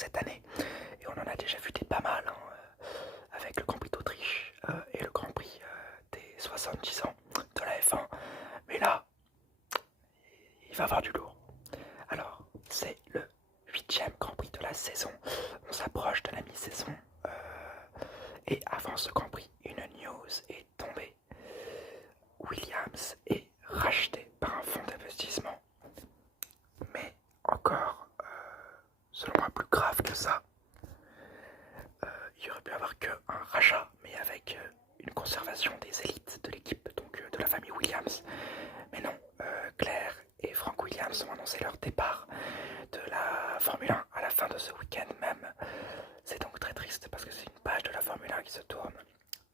cette année. Et on en a déjà vu des pas mal, hein, avec le Grand Prix d'Autriche et le Grand Prix des 70 ans de la F1. Mais là, il va y avoir du lourd. Alors, c'est le 8e Grand Prix de la saison. On s'approche de la mi-saison. Et avant ce Grand Prix, une news est tombée. Williams est racheté par un fonds d'investissement. Mais encore, selon moi, plus grave que ça, il y aurait pu avoir qu'un rachat, mais avec une conservation des élites de l'équipe, donc de la famille Williams. Mais non, Claire et Frank Williams ont annoncé leur départ de la Formule 1 à la fin de ce week-end même. C'est donc très triste parce que c'est une page de la Formule 1 qui se tourne,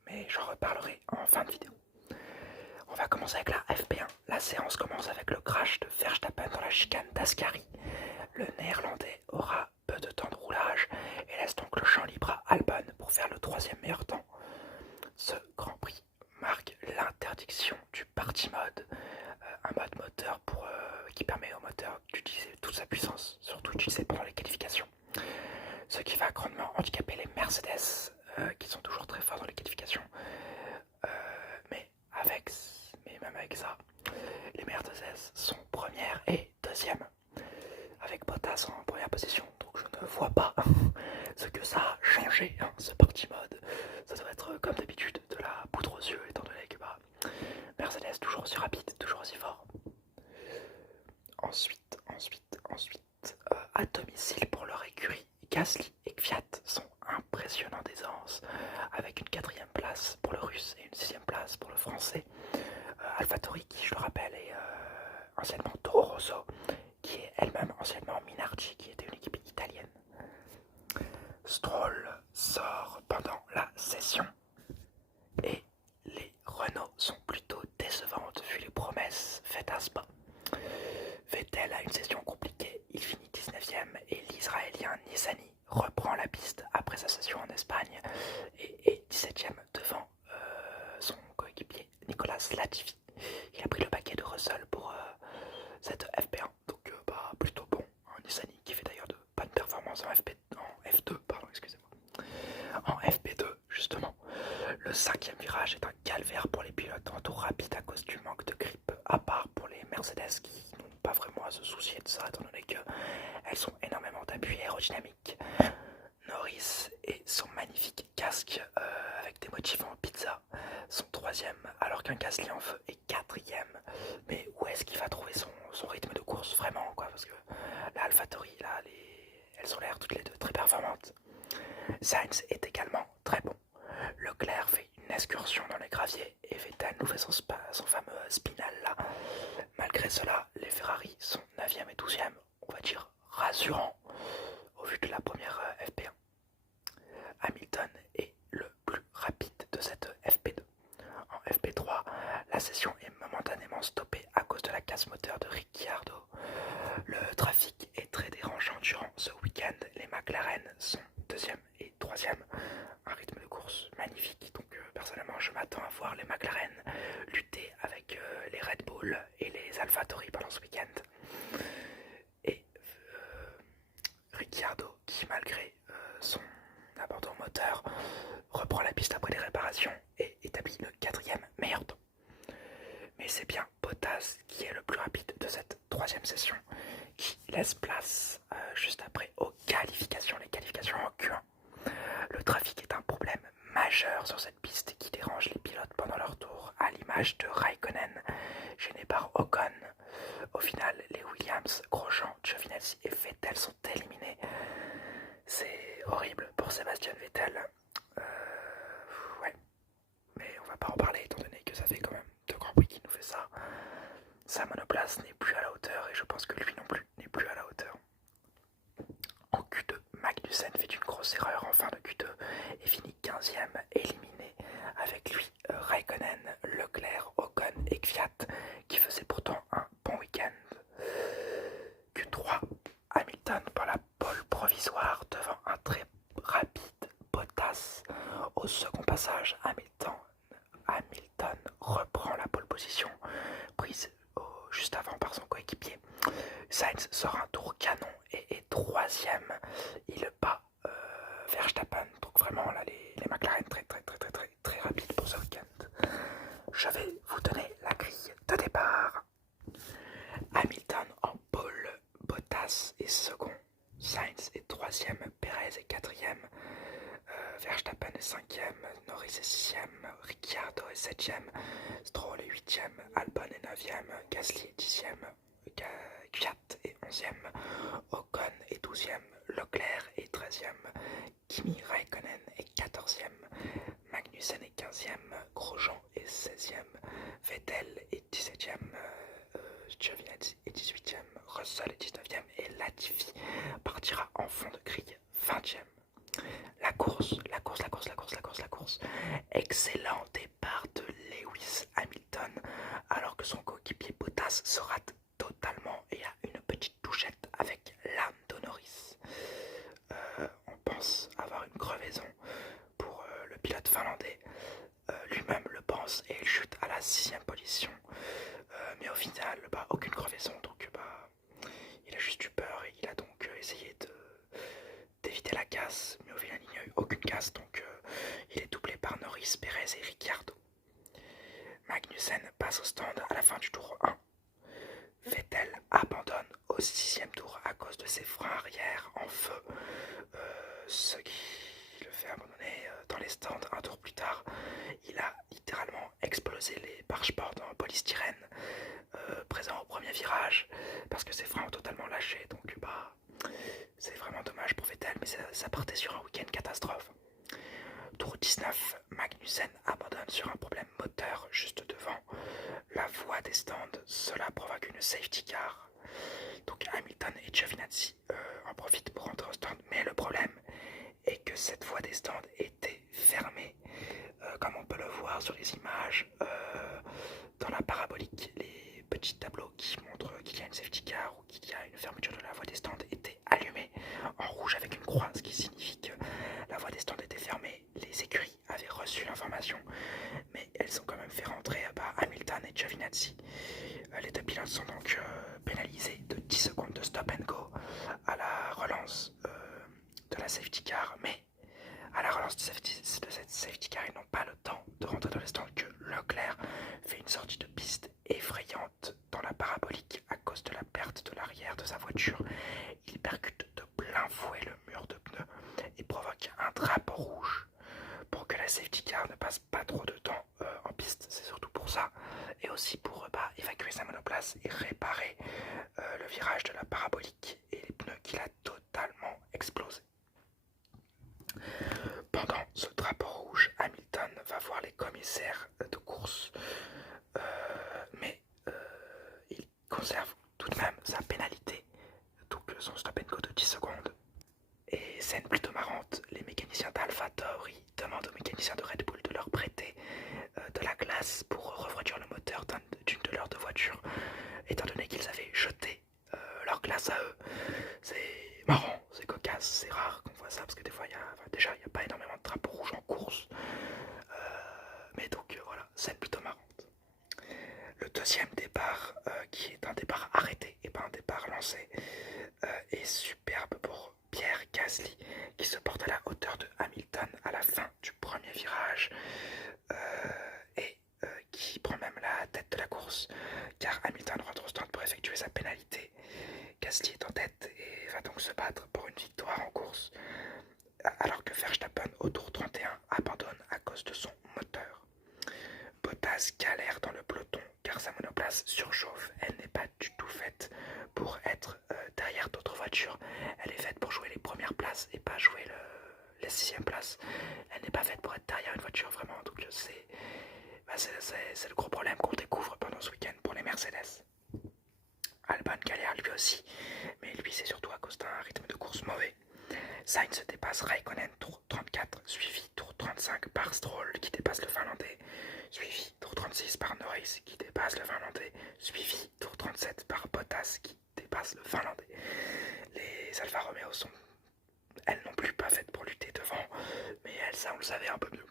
mais j'en reparlerai en fin de vidéo. On va commencer avec la FP1. La séance commence avec le crash de Verstappen dans la chicane d'Ascari. Le néerlandais aura peu de temps de roulage et laisse donc le champ libre à Albon pour faire le 3e meilleur temps. Ce Grand Prix marque l'interdiction du party mode, un mode moteur qui permet au moteur d'utiliser toute sa puissance, surtout utilisé pendant les qualifications. Ce qui va grandement handicaper les Mercedes, qui sont toujours très forts dans les qualifications. Mais même avec ça, les Mercedes sont première et deuxième, avec Bottas en première position. Donc je ne vois pas ce que ça a changé, hein, ce party mode. Ça doit être comme d'habitude de la poudre aux yeux, étant donné que Mercedes toujours aussi rapide, toujours aussi fort. Ensuite, à domicile pour leur écurie, Gasly et Kvyat sont impressionnants d'aisance, avec une 4e place pour le russe et une 6e place pour le français. AlphaTauri, qui je le rappelle est anciennement Toro Rosso, qui est elle-même anciennement Minardi, qui était une équipe italienne. Stroll sort pendant la session et les Renault sont plutôt décevantes vu les promesses faites à Spa. Vettel a une session compliquée, il finit 19e et l'Israélien Nissany reprend la piste après sa session en Espagne et est 17e devant son coéquipier Nicolas Latifi. Il a pris le paquet de Russell pour cette FP1, donc plutôt bon. Nissany qui fait d'ailleurs de bonnes performances en F2, excusez-moi. En FP2, justement, le 5e virage est un calvaire pour les pilotes en tour rapide à cause du manque de grip, à part pour les Mercedes qui n'ont pas vraiment à se soucier de ça, étant donné qu'elles ont énormément d'appui aérodynamique. Norris et son magnifique casque avec des motifs en pizza sont 3e, alors qu'un Gasly en feu est 4e. Mais où est-ce qu'il va trouver son rythme de course vraiment, quoi? Parce que la AlphaTauri, là, elles ont l'air toutes les deux très performantes. Sainz est également très bon. Leclerc fait une excursion dans les graviers et Vettel nous fait son fameux spinal là. Malgré cela, les Ferrari sont 9e et 12e, on va dire rassurant au vu de la première FP1. Hamilton est le plus rapide de cette FP2. En FP3, la session est momentanément stoppée à cause de la casse moteur de Ricciardo. Le trafic est très dérangeant durant ce week-end. Les McLaren sont 2e et 3e. Un rythme de course magnifique. Donc personnellement, je m'attends à voir les McLaren lutter avec les Red Bull et les AlphaTauri pendant ce week-end. Et Ricciardo, qui malgré son abandon moteur, reprend la piste après les réparations et établit le 4e meilleur temps. Mais c'est bien Bottas qui est le plus rapide de cette 3e session, qui laisse place juste après aux qualifications, les qualifications en Q1. Le trafic est un problème majeur sur cette piste qui dérange les pilotes pendant leur tour, à l'image de Raikkonen, gêné par Ocon. Au final, les Williams, Grosjean, Giovinazzi et Vettel sont éliminés. C'est horrible pour Sébastien Vettel. Ouais, mais on va pas en parler étant donné que ça fait quand même 2 Grands Prix qui nous fait ça. Sa monoplace n'est plus à la hauteur et je pense que lui non plus n'est plus à la hauteur. En Q2, Magnussen fait une grosse erreur en fin de Q2 et finit 15e, éliminé avec lui Raikkonen, Leclerc, Ocon et Kvyat qui faisaient pourtant un bon week-end. Q3, Hamilton pour la pole provisoire devant un très rapide Bottas. Au second passage, Hamilton reprend la pole position prise juste avant par son coéquipier. Sainz sort un tour canon et est 3 3e, il bat Verstappen. Donc vraiment là les McLaren très rapides pour ce week-end. Je vais vous donner la grille de départ. Hamilton en pole, Bottas est second, Sainz est 3e, Perez est 4e, Verstappen est 5e, Norris est 6e, Ricciardo est 7e, Stroll est 8e, Albon est 9e, Gasly est 10e, Kvyat est 11e, Ocon est 12e, Leclerc est 13e, Kimi Raikkonen est 14e, Magnussen est 15e, Grosjean est 16e, Vettel est 17e, Giovinazzi est 18e, Russell est 19e et Latifi partira en fond de grille 20e. La course. Excellent départ de Lewis Hamilton alors que son coéquipier Bottas se rate totalement et a une petite touchette avec Lando Norris. On pense avoir une crevaison pour le pilote finlandais. Lui-même le pense et il chute à la 6e position. Mais au final, aucune crevaison, donc il a juste eu peur et il a donc essayé d'éviter la casse, mais au final il n'y a eu aucune casse, donc il est doublé par Norris, Perez et Ricciardo. Magnussen passe au stand à la fin du tour 1. Vettel abandonne au 6e tour à cause de ses freins arrière en feu, ce qui le fait abandonner dans les stands un tour plus tard. Il a littéralement explosé les pare-chocs en polystyrène présent au premier virage parce que ses freins ont totalement lâché, donc c'est vraiment dommage pour Vettel, mais ça partait sur un week-end catastrophe. Tour 19, Magnussen abandonne sur un problème moteur juste devant la voie des stands. Cela provoque une safety car. Donc Hamilton et Giovinazzi en profitent pour rentrer au stand, mais le problème est que cette voie des stands était fermée, comme on peut le voir sur les images dans la parabolique. Les petits tableaux qui montrent qu'il y a une safety car ou qu'il y a une fermeture de la voie des stands étaient allumés en rouge avec une croix, ce qui signifie que la voie des stands était fermée. Les écuries avaient reçu l'information, mais elles ont quand même fait rentrer Hamilton et Giovinazzi. Les deux pilotes sont donc pénalisés de 10 secondes de stop and go à la relance de la safety car, mais à la relance de cette safety car, ils n'ont pas le temps de rentrer dans les stands que Leclerc fait une sortie de piste effrayante dans la parabolique à cause de la perte de l'arrière de sa voiture. Il percute de plein fouet le mur de pneus et provoque un drapeau rouge pour que la safety car ne passe pas trop de temps en piste. C'est surtout pour ça, et aussi pour évacuer sa monoplace et réparer le virage de la parabolique et les pneus qu'il a totalement explosé. Pendant ce drapeau rouge, Hamilton va voir les commissaires de course, mais il conserve tout de même sa pénalité, donc son stop and go de 10 secondes. Et scène plutôt marrante, les mécaniciens d'Alpha Tauri demandent aux mécaniciens de Red Bull de leur prêter de la glace pour refroidir le moteur d'une de leurs deux voitures, étant donné qu'ils avaient jeté leur glace à eux. C'est marrant, c'est cocasse, c'est rare qu'on voit ça parce que des fois il n'y a pas énormément de drapeaux rouges en course, mais donc voilà, scène plutôt marrante. Le deuxième départ, qui est un départ arrêté et pas un départ lancé, est superbe pour Pierre Gasly qui se porte à la hauteur de Hamilton à la fin du premier virage et qui prend même la tête de la course car Hamilton rentre au stand pour effectuer sa pénalité. Gasly est en tête et va donc se battre pour une victoire en course alors que Verstappen au tour 31 abandonne à cause de son moteur. Bottas galère dans le peloton car sa monoplace surchauffe. Elle n'est pas du tout faite pour être derrière d'autres voitures. Elle est faite pour jouer les premières places et pas jouer les 6e places. Elle n'est pas faite pour être derrière une voiture vraiment. Donc c'est le gros problème qu'on découvre pendant ce week-end pour les Mercedes. Albon galère lui aussi, mais lui c'est surtout à cause d'un rythme de course mauvais. Sainz dépasse Raikkonen tour 34, suivi tour 35 par Stroll qui dépasse le Finlandais, suivi tour 36 par Norris qui dépasse le Finlandais, suivi tour 37 par Bottas qui dépasse le Finlandais. Les Alfa Romeo sont elles non plus pas faites pour lutter devant, mais elles, ça on le savait un peu mieux.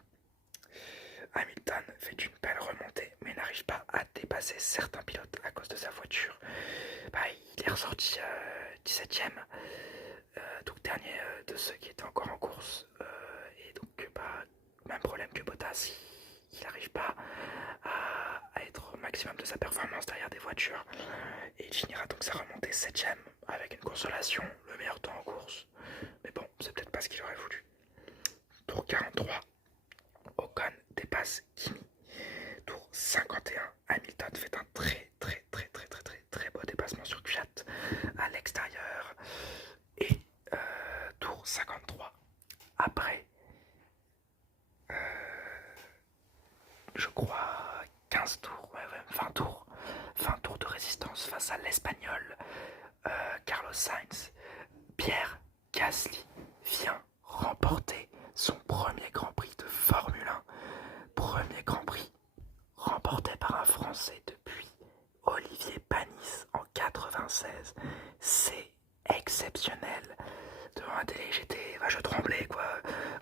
Hamilton fait une belle remontée mais n'arrive pas à dépasser certains pilotes à cause de sa voiture. Il est ressorti 17ème de ceux qui étaient encore en course. Et donc, même problème que Bottas, il n'arrive pas à être au maximum de sa performance derrière des voitures. Et il finira donc sa remontée 7ème avec une consolation, le meilleur temps en course. Mais bon, c'est peut-être pas ce qu'il aurait voulu. Tour 43, Ocon dépasse Kimi. Tour 51, Hamilton fait un très beau dépassement sur Kvyat à l'extérieur. Et tour 53, après je crois 15 tours, 20 tours de résistance face à l'Espagnol Carlos Sainz, Pierre Gasly vient remporter son premier Grand Prix de Formule 1. Premier Grand Prix remporté par un Français depuis Olivier Panis en 96. C'est exceptionnel. Devant la télé, je tremblais quoi.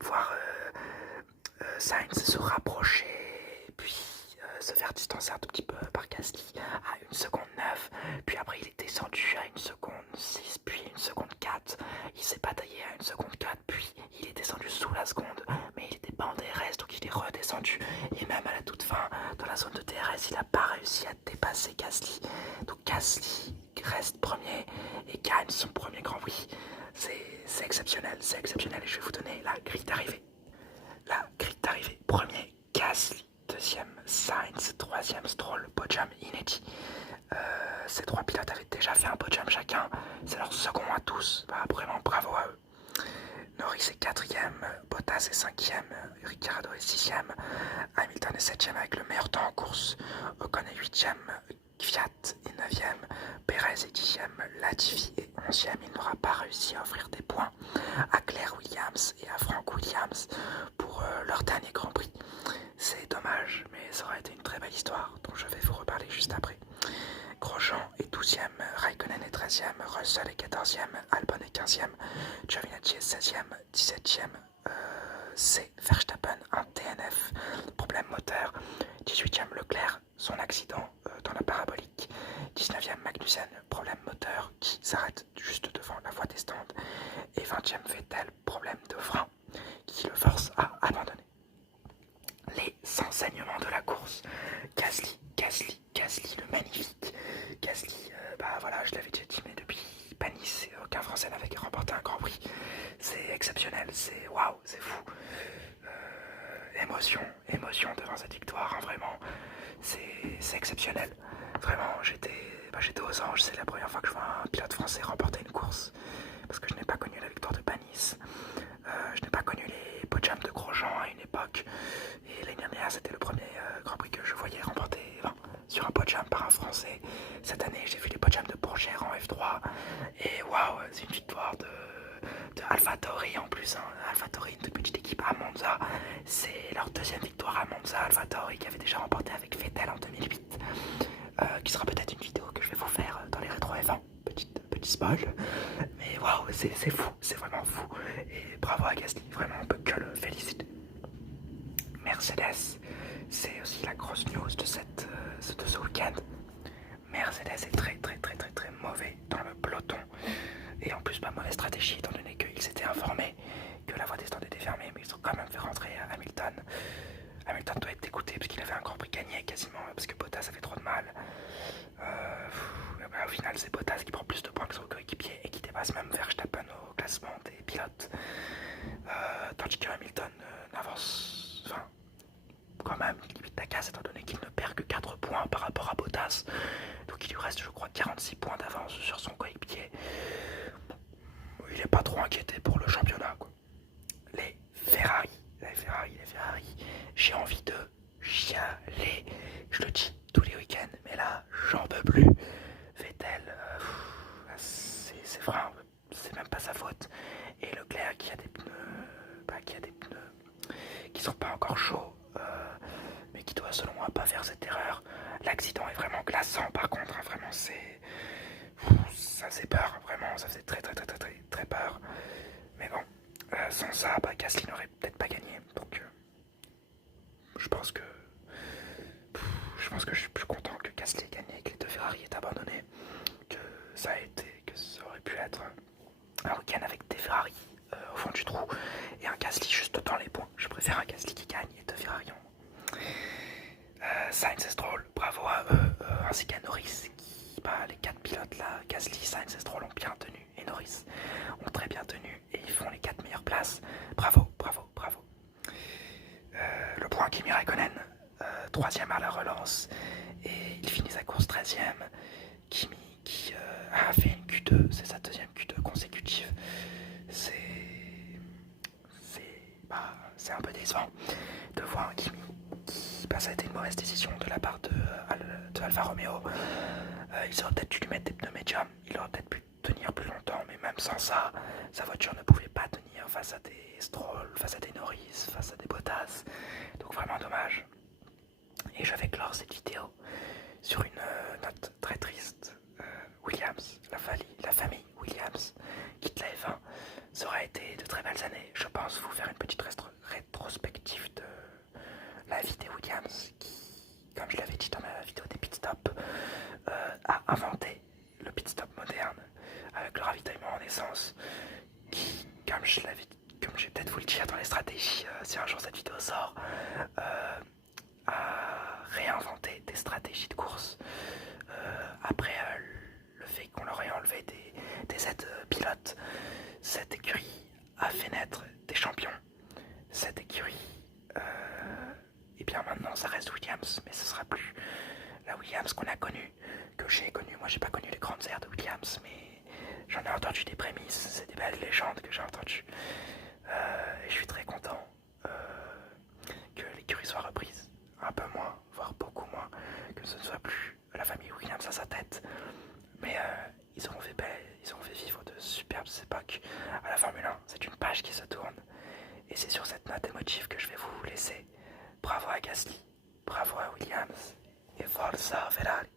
Voir Sainz se rapprocher, puis se faire distancer un tout petit peu par Gasly à 1 seconde 9, puis après il est descendu à 1 seconde 6, puis 1 seconde 4, il s'est bataillé à 1 seconde 4, puis il est descendu sous la seconde, mais il était pas en DRS, donc il est redescendu, et même à la toute fin, dans la zone de DRS, il n'a pas réussi à dépasser Gasly, donc Gasly reste premier et gagne son premier Grand Prix. C'est exceptionnel, et je vais vous donner la grille d'arrivée. La grille d'arrivée, premier Gasly, deuxième Sainz, troisième Stroll, podium Inetti. Ces trois pilotes avaient déjà fait un podium chacun, c'est leur second à tous, vraiment bravo à eux. Norris est quatrième, Bottas est cinquième, Ricciardo est sixième, Hamilton est septième avec le meilleur temps en course, Ocon est huitième, Kvyat est neuvième, Perez est dixième, Latifi est onzième. Il n'aura pas réussi à offrir des points à Claire Williams et à Frank Williams pour leur dernier Grand Prix. C'est dommage, mais ça aurait été une très belle histoire dont je vais vous reparler juste après. Grosjean est 12e, Raikkonen est 13e, Russell est 14e, Albon est 15e, Giovinazzi est 16e, 17e, c'est Verstappen, un DNF, problème moteur, 18e Leclerc, son accident dans la parabolique, 19e Magnussen, problème moteur qui s'arrête juste devant la voie des stands, et 20e Vettel, problème de frein qui le force à abandonner. Les enseignements de la course, Gasly, le magnifique, Gasly, voilà, je l'avais déjà dit, mais depuis Panis, aucun Français n'avait remporté un Grand Prix, c'est exceptionnel, c'est waouh, c'est fou, émotion devant cette victoire, hein, vraiment, c'est exceptionnel, vraiment, j'étais aux anges, c'est la première fois que je vois un pilote français remporter une course, parce que je n'ai pas connu la victoire de Panis, je n'ai pas connu les podiums de Grosjean à une époque, et l'année dernière c'était le premier Grand Prix que je voyais remporté sur un podium par un Français. Cette année j'ai vu les podiums de Pourchère en F3, et waouh, c'est une victoire de AlphaTauri en plus, hein. AlphaTauri, une toute petite équipe à Monza, c'est leur deuxième victoire à Monza. AlphaTauri qui avait déjà remporté avec Vettel en 2008, qui sera peut-être une vidéo que je vais vous faire dans les rétro F1, petit spoil, mais waouh, c'est fou, c'est vraiment fou, et bravo à Gasly, vraiment on peut que le féliciter. Mercedes, c'est aussi la grosse news de ce week-end. Mercedes est très mauvais dans le peloton, et en plus mauvaise stratégie étant donné qu'ils s'étaient informés que la voie des stands était fermée, mais ils ont quand même fait rentrer Hamilton. Hamilton doit être dégoûté parce qu'il avait un Grand Prix gagné quasiment, parce que Bottas avait trop de mal. Au final c'est Bottas qui prend plus de points que son coéquipier et qui dépasse même Verstappen au classement des pilotes, tandis que Hamilton n'avance, quand même limite la casse étant donné qu'il ne perd que 4 points par rapport à Bottas, donc il lui reste je crois 46 points d'avance sur son coéquipier. Il n'est pas trop inquiété pour le championnat quoi. Les Ferrari, j'ai envie de chialer, je le dis tous les week-ends, mais là j'en peux plus. Vettel, c'est vrai, c'est même pas sa faute, et Leclerc qui a des pneus, qui sont pas encore chauds, mais qui doit selon moi pas faire cette erreur. L'accident est vraiment glaçant par contre, hein, vraiment ça faisait peur, vraiment ça faisait très peur, mais bon, sans ça Gasly n'aurait peut-être pas gagné, donc je pense que je suis plus content que Gasly ait gagné, que les deux Ferrari aient abandonné, que ça aurait pu être un week-end avec des Ferrari au fond du trou et un Gasly juste dans les points. Je préfère un Gasly qui gagne et de Ferrari. Sainz et Stroll, bravo à eux, ainsi qu'à Norris, les 4 pilotes là, Gasly, Sainz et Stroll ont bien tenu, et Norris ont très bien tenu, et ils font les 4 meilleures places. Bravo, bravo, bravo. Le point Kimi Raikkonen, 3ème à la relance, et il finit sa course 13ème. Kimi qui a fait une Q2, c'est sa 2ème Q2 consécutive. C'est un peu décevant de voir un Kimi qui, ça a été une mauvaise décision de la part de Alfa Romeo. Ils auraient peut-être dû lui mettre des pneus médiums, il aurait peut-être pu tenir plus longtemps, mais même sans ça, sa voiture ne pouvait pas tenir face à des Stroll, face à des Norris, face à des Bottas. Donc vraiment dommage. Et je vais clore cette vidéo sur une note très triste. Williams, la famille Williams quitte la F1. Ça aurait été de très belles années. Je pense vous faire une petite rétrospective de la vie des Williams qui, comme je l'avais dit dans ma vidéo des pit stops, a inventé le pit stop moderne avec le ravitaillement en essence qui, comme je vais peut-être vous le dire dans les stratégies, si un jour cette vidéo sort, a réinventé des stratégies de course après le fait qu'on leur ait enlevé des aides pilotes. Cette écurie a fait naître des champions. Cette écurie, et bien maintenant ça reste Williams, mais ce sera plus la Williams qu'on a connue, que j'ai connue. Moi j'ai pas connu les grandes aires de Williams, mais j'en ai entendu des prémices, c'est des belles légendes que j'ai entendues. Et je suis très content que l'écurie soit reprise, un peu moins, voire beaucoup moins, que ce ne soit plus la famille Williams à sa tête. Mais ils auront fait vivre de superbes époques à la Formule 1. C'est une page qui se tourne. Et c'est sur cette note émotive que je vais vous laisser. Bravo à Gasly, bravo à Williams et Forza Ferrari.